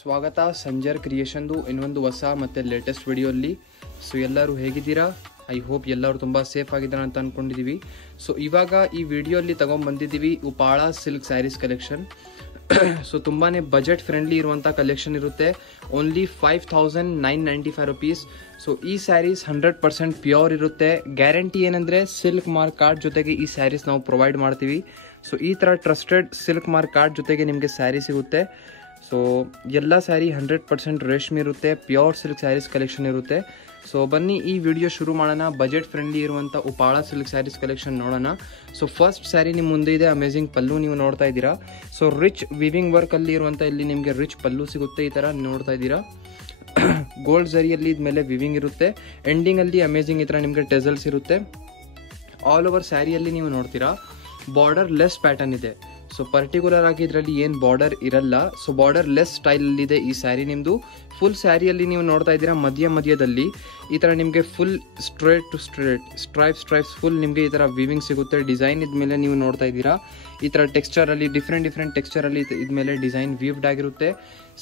ಸ್ವಾಗತ ಸಂಜರ್ ಕ್ರಿಯೇಷನ್ದು ಇನ್ನೊಂದು ಹೊಸ ಮತ್ತು ಲೇಟೆಸ್ಟ್ ವಿಡಿಯೋಲ್ಲಿ. ಸೊ ಎಲ್ಲರೂ ಹೇಗಿದ್ದೀರಾ? ಐ ಹೋಪ್ ಎಲ್ಲರೂ ತುಂಬ ಸೇಫ್ ಆಗಿದ್ದಾರೆ ಅಂತ ಅಂದ್ಕೊಂಡಿದ್ದೀವಿ. ಸೊ ಇವಾಗ ಈ ವಿಡಿಯೋಲ್ಲಿ ತೊಗೊಂಡ್ಬಂದಿದ್ದೀವಿ ಉಪಾಳ ಸಿಲ್ಕ್ ಸ್ಯಾರೀಸ್ ಕಲೆಕ್ಷನ್. ಸೊ ತುಂಬಾ ಬಜೆಟ್ ಫ್ರೆಂಡ್ಲಿ ಇರುವಂಥ ಕಲೆಕ್ಷನ್ ಇರುತ್ತೆ. Only 5995 rupees. ಸೊ ಈ ಸ್ಯಾರೀಸ್ 100% ಪ್ಯೂರ್ ಇರುತ್ತೆ. ಗ್ಯಾರಂಟಿ ಏನಂದರೆ ಸಿಲ್ಕ್ ಮಾರ್ಕ್ ಕಾರ್ಡ್ ಜೊತೆಗೆ ಈ ಸ್ಯಾರೀಸ್ ನಾವು ಪ್ರೊವೈಡ್ ಮಾಡ್ತೀವಿ. ಸೊ ಈ ಥರ ಟ್ರಸ್ಟೆಡ್ ಸಿಲ್ಕ್ ಮಾರ್ಕ್ ಕಾರ್ಡ್ ಜೊತೆಗೆ ನಿಮಗೆ ಸ್ಯಾರಿ ಸಿಗುತ್ತೆ. ಸೊ ಎಲ್ಲ ಸ್ಯಾರಿ 100% ರೇಷ್ಮೆ ಇರುತ್ತೆ. ಪ್ಯೂರ್ ಸಿಲ್ಕ್ ಸ್ಯಾರೀಸ್ ಕಲೆಕ್ಷನ್ ಇರುತ್ತೆ. ಸೊ ಬನ್ನಿ ಈ ವಿಡಿಯೋ ಶುರು ಮಾಡೋಣ. ಬಜೆಟ್ ಫ್ರೆಂಡ್ಲಿ ಇರುವಂಥ ಉಪಾಳ ಸಿಲ್ಕ್ ಸ್ಯಾರೀಸ್ ಕಲೆಕ್ಷನ್ ನೋಡೋಣ. ಸೊ ಫಸ್ಟ್ ಸ್ಯಾರಿ ನಿಮ್ಮ ಮುಂದೆ ಇದೆ. ಅಮೇಜಿಂಗ್ ಪಲ್ಲು ನೀವು ನೋಡ್ತಾ ಇದ್ದೀರಾ. ಸೊ ರಿಚ್ ವಿವಿಂಗ್ ವರ್ಕಲ್ಲಿ ಇರುವಂಥ ಇಲ್ಲಿ ನಿಮಗೆ ರಿಚ್ ಪಲ್ಲು ಸಿಗುತ್ತೆ. ಈ ಥರ ನೋಡ್ತಾ ಇದ್ದೀರಾ. ಗೋಲ್ಡ್ ಝರಿಯಲ್ಲಿ ಇದ್ಮೇಲೆ ವಿವಿಂಗ್ ಇರುತ್ತೆ. ಎಂಡಿಂಗಲ್ಲಿ ಅಮೇಜಿಂಗ್ ಈ ಥರ ನಿಮಗೆ ಟೆಸಲ್ಸ್ ಇರುತ್ತೆ. ಆಲ್ ಓವರ್ ಸ್ಯಾರಿಯಲ್ಲಿ ನೀವು ನೋಡ್ತೀರಾ ಬಾರ್ಡರ್ ಲೆಸ್ ಪ್ಯಾಟರ್ನ್ ಇದೆ. ಸೊ ಪರ್ಟಿಕ್ಯುಲರ್ ಆಗಿ ಇದರಲ್ಲಿ ಏನು ಬಾರ್ಡರ್ ಇರಲ್ಲ. ಸೊ ಬಾರ್ಡರ್ ಲೆಸ್ ಸ್ಟೈಲಲ್ಲಿದೆ ಈ ಸ್ಯಾರಿ ನಿಮ್ಮದು. ಫುಲ್ ಸ್ಯಾರಿಯಲ್ಲಿ ನೀವು ನೋಡ್ತಾ ಇದ್ದೀರಾ ಮಧ್ಯದಲ್ಲಿ ಈ ಥರ ನಿಮಗೆ full straight to straight stripes full ನಿಮಗೆ ಈ ಥರ ವಿವಿಂಗ್ ಸಿಗುತ್ತೆ. ಡಿಸೈನ್ ಇದ್ಮೇಲೆ ನೀವು ನೋಡ್ತಾ ಇದ್ದೀರಾ ಈ ಥರ ಟೆಕ್ಸ್ಚರಲ್ಲಿ ಡಿಫ್ರೆಂಟ್ ಟೆಕ್ಸ್ಚರಲ್ಲಿ ಇದ್ಮೇಲೆ ಡಿಸೈನ್ ವೀವ್ಡ್ ಆಗಿರುತ್ತೆ.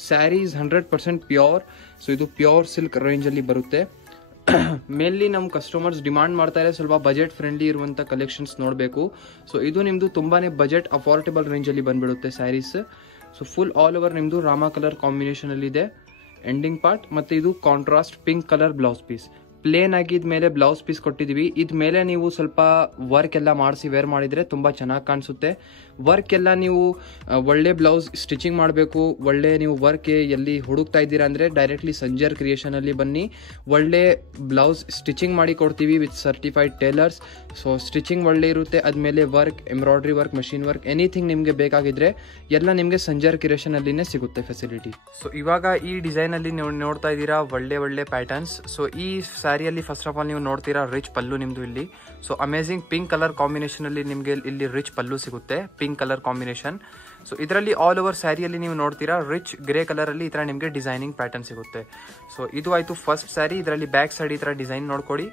Sari is 100% pure. ಸೊ ಇದು ಪ್ಯೂರ್ ಸಿಲ್ಕ್ ರೇಂಜಲ್ಲಿ ಬರುತ್ತೆ. ಮೇನ್ಲಿ ನಮ್ಮ ಕಸ್ಟಮರ್ಸ್ ಡಿಮಾಂಡ್ ಮಾಡ್ತಾರೆ ಸ್ವಲ್ಪ ಬಜೆಟ್ ಫ್ರೆಂಡ್ಲಿ ಇರುವಂಥ ಕಲೆಕ್ಷನ್ಸ್ ನೋಡಬೇಕು. ಸೊ ಇದು ನಿಮ್ಮದು ತುಂಬಾ ಬಜೆಟ್ ಅಫೋರ್ಡೆಬಲ್ ರೇಂಜಲ್ಲಿ ಬಂದ್ಬಿಡುತ್ತೆ saris. So full all over ನಿಮ್ಮದು ರಾಮ ಕಲರ್ ಕಾಂಬಿನೇಷನಲ್ಲಿದೆ ಎಂಡಿಂಗ್ ಪಾರ್ಟ್. ಮತ್ತು ಇದು contrast pink colour blouse piece. Plain ಆಗಿ ಇದ್ಮೇಲೆ ಬ್ಲೌಸ್ ಪೀಸ್ ಕೊಟ್ಟಿದ್ದೀವಿ. ಇದ್ಮೇಲೆ ನೀವು ಸ್ವಲ್ಪ ವರ್ಕ್ ಎಲ್ಲ ಮಾಡಿಸಿ ವೇರ್ ಮಾಡಿದರೆ ತುಂಬ ಚೆನ್ನಾಗಿ ಕಾಣಿಸುತ್ತೆ. ವರ್ಕ್ ಎಲ್ಲ ನೀವು ಒಳ್ಳೆ ಬ್ಲೌಸ್ ಸ್ಟಿಚಿಂಗ್ ಮಾಡಬೇಕು, ಒಳ್ಳೆ ನೀವು ವರ್ಕ್ ಎಲ್ಲಿ ಹುಡುಕ್ತಾ ಇದ್ದೀರಾ ಅಂದರೆ ಡೈರೆಕ್ಟ್ಲಿ ಸಂಜರ್ ಕ್ರಿಯೇಷನಲ್ಲಿ ಬನ್ನಿ. ಒಳ್ಳೆ ಬ್ಲೌಸ್ ಸ್ಟಿಚಿಂಗ್ ಮಾಡಿ ಕೊಡ್ತೀವಿ with certified Taylor's. So stitching ಒಳ್ಳೆ ಇರುತ್ತೆ. ಅದ್ಮೇಲೆ work, embroidery work, machine work, anything ನಿಮಗೆ ಬೇಕಾಗಿದ್ರೆ ಎಲ್ಲ ನಿಮಗೆ ಸಂಜರ್ ಕ್ರಿಯೇಷನಲ್ಲಿನೇ ಸಿಗುತ್ತೆ ಫೆಸಿಲಿಟಿ. ಸೊ ಇವಾಗ ಈ ಡಿಸೈನಲ್ಲಿ ನೀವು ನೋಡ್ತಾ ಇದ್ದೀರಾ ಒಳ್ಳೆ ಪ್ಯಾಟರ್ನ್ಸ್. ಸೊ ಈ ಸ್ಯಾರಿಯಲ್ಲಿ ಫಸ್ಟ್ ಆಫ್ ಆಲ್ ನೀವು ನೋಡ್ತೀರಾ ರಿಚ್ ಪಲ್ಲು ನಿಮ್ಮದು ಇಲ್ಲಿ. ಸೊ ಅಮೇಜಿಂಗ್ ಪಿಂಕ್ ಕಲರ್ ಕಾಂಬಿನೇಷನಲ್ಲಿ ನಿಮಗೆ ಇಲ್ಲಿ ರಿಚ್ ಪಲ್ಲು ಸಿಗುತ್ತೆ. Pink colour combination. ಸೊ ಇದರಲ್ಲಿ ಆಲ್ ಓವರ್ ಸ್ಯಾರಿಯಲ್ಲಿ ನೀವು ನೋಡ್ತೀರಾ ರಿಚ್ ಗ್ರೇ ಕಲರಲ್ಲಿ ಈ ಥರ ನಿಮಗೆ ಡಿಸೈನಿಂಗ್ ಪ್ಯಾಟರ್ನ್ ಸಿಗುತ್ತೆ. ಸೊ ಇದು ಆಯಿತು ಫಸ್ಟ್ ಸ್ಯಾರಿ. ಇದರಲ್ಲಿ ಬ್ಯಾಕ್ ಸೈಡ್ ಈ ಥರ ಡಿಸೈನ್ ನೋಡ್ಕೊಡಿ.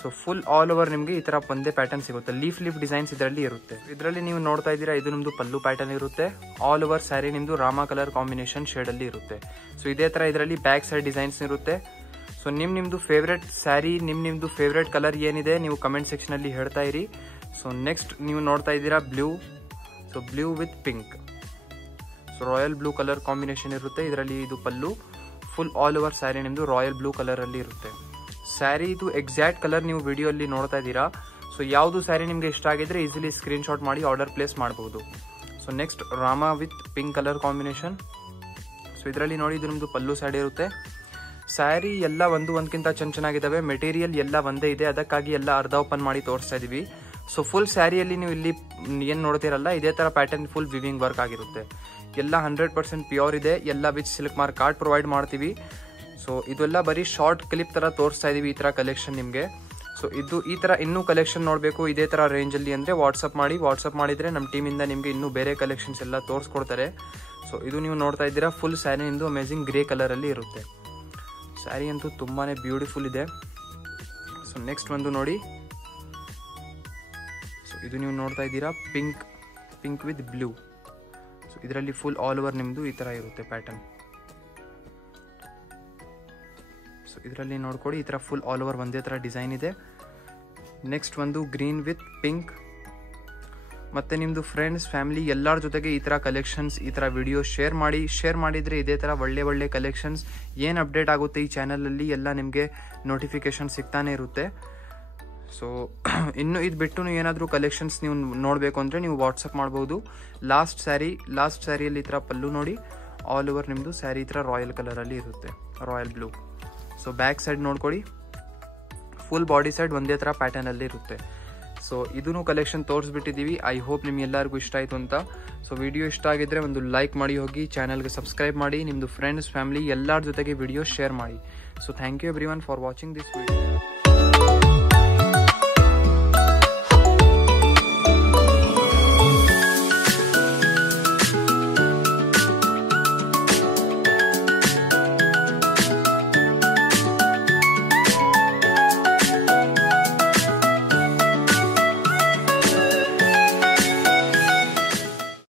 ಸೊ ಫುಲ್ ಆಲ್ ಓವರ್ ನಿಮಗೆ ಈ ಥರ ಒಂದೇ ಪ್ಯಾಟರ್ನ್ ಸಿಗುತ್ತೆ. ಲೀಫ್ ಡಿಸೈನ್ಸ್ ಇದರಲ್ಲಿ ಇರುತ್ತೆ. ಇದರಲ್ಲಿ ನೀವು ನೋಡ್ತಾ ಇದ್ದೀರಾ ಇದು ನಿಮ್ಮದು ಪಲ್ಲು ಪ್ಯಾಟರ್ನ್ ಇರುತ್ತೆ. ಆಲ್ ಓವರ್ ಸ್ಯಾರಿ ನಿಮ್ಮದು ರಾಮ ಕಲರ್ ಕಾಂಬಿನೇಷನ್ ಶೇಡಲ್ಲಿ ಇರುತ್ತೆ. ಸೊ ಇದೇ ಥರ ಇದರಲ್ಲಿ ಬ್ಯಾಕ್ ಸೈಡ್ ಡಿಸೈನ್ಸ್ ಇರುತ್ತೆ. ಸೊ ನಿಮ್ಮದು ಫೇವ್ರೆಟ್ ಸ್ಯಾರಿ, ನಿಮ್ಮದು ಫೇವ್ರೆಟ್ ಕಲರ್ ಏನಿದೆ ನೀವು ಕಮೆಂಟ್ ಸೆಕ್ಷನಲ್ಲಿ ಹೇಳ್ತಾ ಇರಿ. ಸೊ ನೆಕ್ಸ್ಟ್ ನೀವು ನೋಡ್ತಾ ಇದ್ದೀರಾ blue. So blue with pink. So royal blue colour combination ಇರುತ್ತೆ. ಇದರಲ್ಲಿ ಇದು ಪಲ್ಲು. ಫುಲ್ ಆಲ್ ಓವರ್ ಸ್ಯಾರಿ ನಿಮ್ಮದು ರಾಯಲ್ ಬ್ಲೂ ಕಲರಲ್ಲಿ ಇರುತ್ತೆ. ಸ್ಯಾರಿ ಇದು ಎಕ್ಸಾಕ್ಟ್ ಕಲರ್ ನೀವು ವಿಡಿಯೋಲ್ಲಿ ನೋಡ್ತಾ ಇದ್ದೀರಾ. ಸೊ ಯಾವುದು ಸ್ಯಾರಿ ನಿಮಗೆ ಇಷ್ಟ ಆಗಿದ್ರೆ ಈಸಿಲಿ ಸ್ಕ್ರೀನ್ಶಾಟ್ ಮಾಡಿ ಆರ್ಡರ್ ಪ್ಲೇಸ್ ಮಾಡಬಹುದು. So next Rama with pink colour combination. So ಇದರಲ್ಲಿ ನೋಡಿ ಇದು ನಿಮ್ಮದು ಪಲ್ಲು ಸೈಡ್ ಇರುತ್ತೆ. ಸ್ಯಾರಿ ಎಲ್ಲ ಒಂದಕ್ಕಿಂತ ಚೆನ್ನಾಗಿದ್ದಾವೆ. ಮೆಟೀರಿಯಲ್ ಎಲ್ಲ ಒಂದೇ ಇದೆ, ಅದಕ್ಕಾಗಿ ಎಲ್ಲ ಅರ್ಧ ಓಪನ್ ಮಾಡಿ ತೋರಿಸ್ತಾ ಇದೀವಿ. ಸೊ ಫುಲ್ ಸ್ಯಾರಿಯಲ್ಲಿ ನೀವು ಇಲ್ಲಿ ಏನು ನೋಡ್ತಿರಲ್ಲ ಇದೇ ಥರ ಪ್ಯಾಟರ್ನ್ ಫುಲ್ ವಿವಿಂಗ್ ವರ್ಕ್ ಆಗಿರುತ್ತೆ. ಎಲ್ಲ 100% ಪ್ಯೂರ್ ಇದೆ. ಎಲ್ಲ with silk mark card provide ಮಾಡ್ತೀವಿ. ಸೊ ಇದೆಲ್ಲ ಬರೀ ಶಾರ್ಟ್ ಕ್ಲಿಪ್ ಥರ ತೋರಿಸ್ತಾ ಇದೀವಿ ಈ ಥರ ಕಲೆಕ್ಷನ್ ನಿಮಗೆ. ಸೊ ಇದು ಈ ಥರ ಇನ್ನೂ ಕಲೆಕ್ಷನ್ ನೋಡಬೇಕು ಇದೇ ಥರ ರೇಂಜಲ್ಲಿ ಅಂದರೆ ವಾಟ್ಸಪ್ ಮಾಡಿದರೆ ನಮ್ಮ ಟೀಮಿಂದ ನಿಮಗೆ ಇನ್ನೂ ಬೇರೆ ಕಲೆಕ್ಷನ್ಸ್ ಎಲ್ಲ ತೋರಿಸ್ಕೊಡ್ತಾರೆ. ಸೊ ಇದು ನೀವು ನೋಡ್ತಾ ಇದ್ದೀರಾ ಫುಲ್ ಸ್ಯಾರಿ ನಿಮ್ಮದು ಅಮೇಜಿಂಗ್ ಗ್ರೇ ಕಲರಲ್ಲಿ ಇರುತ್ತೆ. ಸ್ಯಾರಿ ಅಂತೂ ತುಂಬಾ ಬ್ಯೂಟಿಫುಲ್ ಇದೆ. ಸೊ ನೆಕ್ಸ್ಟ್ ಒಂದು ನೋಡಿ. ಸೊ ಇದು ನೀವು ನೋಡ್ತಾ ಇದ್ದೀರಾ ಪಿಂಕ್ ವಿತ್ ಬ್ಲೂ. ಸೊ ಇದರಲ್ಲಿ ಫುಲ್ ಆಲ್ ಓವರ್ ನಿಮ್ಮದು ಈ ಥರ ಇರುತ್ತೆ ಪ್ಯಾಟರ್ನ್. ಸೊ ಇದರಲ್ಲಿ ನೋಡ್ಕೊಡಿ ಈ ಥರ ಫುಲ್ ಆಲ್ ಓವರ್ ಒಂದೇ ಥರ ಡಿಸೈನ್ ಇದೆ. ನೆಕ್ಸ್ಟ್ ಒಂದು ಗ್ರೀನ್ ವಿತ್ ಪಿಂಕ್. ಮತ್ತು ನಿಮ್ಮದು ಫ್ರೆಂಡ್ಸ್, ಫ್ಯಾಮಿಲಿ ಎಲ್ಲರ ಜೊತೆಗೆ ಈ ಥರ ಕಲೆಕ್ಷನ್ಸ್, ಈ ಥರ ವಿಡಿಯೋ ಶೇರ್ ಮಾಡಿದರೆ ಇದೇ ಥರ ಒಳ್ಳೆ ಕಲೆಕ್ಷನ್ಸ್ ಏನು ಅಪ್ಡೇಟ್ ಆಗುತ್ತೆ ಈ ಚಾನಲಲ್ಲಿ ಎಲ್ಲ ನಿಮಗೆ ನೋಟಿಫಿಕೇಷನ್ ಸಿಗ್ತಾನೆ ಇರುತ್ತೆ. ಸೊ ಇನ್ನು ಇದು ಬಿಟ್ಟು ಏನಾದರೂ ಕಲೆಕ್ಷನ್ಸ್ ನೀವು ನೋಡಬೇಕು ಅಂದರೆ ನೀವು ವಾಟ್ಸಪ್ ಮಾಡ್ಬೋದು. ಲಾಸ್ಟ್ ಸ್ಯಾರಿಯಲ್ಲಿ ಈ ಥರ ಪಲ್ಲು ನೋಡಿ. ಆಲ್ ಓವರ್ ನಿಮ್ಮದು ಸ್ಯಾರಿ ಈ ಥರ ರಾಯಲ್ ಕಲರಲ್ಲಿ ಇರುತ್ತೆ, royal blue. So back side ನೋಡ್ಕೊಳ್ಳಿ ಫುಲ್ ಬಾಡಿ ಸೈಡ್ ಒಂದೇ ಥರ ಪ್ಯಾಟರ್ನಲ್ಲಿ ಇರುತ್ತೆ. ಸೊ ಇದೂ ಕಲೆಕ್ಷನ್ ತೋರಿಸ್ಬಿಟ್ಟಿದ್ದೀವಿ. ಐ ಹೋಪ್ ನಿಮ್ಗೆಲ್ಲರಿಗೂ ಇಷ್ಟ ಆಯಿತು ಅಂತ. ಸೊ ವಿಡಿಯೋ ಇಷ್ಟ ಆಗಿದ್ರೆ ಒಂದು ಲೈಕ್ ಮಾಡಿ ಹೋಗಿ, ಚಾನಲ್ಗೆ ಸಬ್ಸ್ಕ್ರೈಬ್ ಮಾಡಿ, ನಿಮ್ಮದು ಫ್ರೆಂಡ್ಸ್, ಫ್ಯಾಮಿಲಿ ಎಲ್ಲರ ಜೊತೆಗೆ ವಿಡಿಯೋ ಶೇರ್ ಮಾಡಿ. So thank you everyone for watching this video.